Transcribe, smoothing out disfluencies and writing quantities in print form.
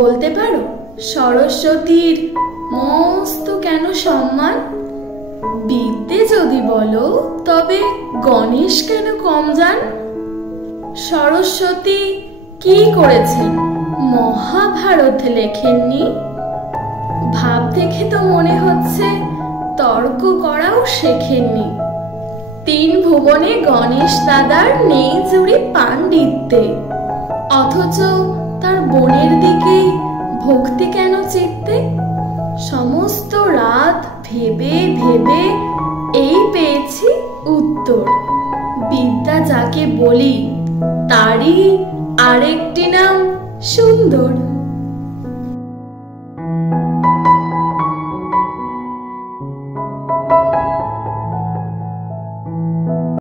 বলতে পারো সরস্বতীর মস্ত কেন সম্মান? বিদ্যে যদি বলো তবে গণেশ কেন কম যান? সরস্বতী কি করেছেন মহাভারত লেখেননি? ভাব দেখে তো মনে হচ্ছে তর্ক করাও শেখেননি। 3 ভুবনে গণেশ দাদার নেই জুড়ি পাণ্ডিত্যে, অথচ তার বোনের দিকেই ভক্তি কেন চিত্তে? সমস্ত রাত ভেবে ভেবে এই পেয়েছি উত্তর। বিদ্যা যাকে বলি তারই আরেকটি নাম সুন্দর।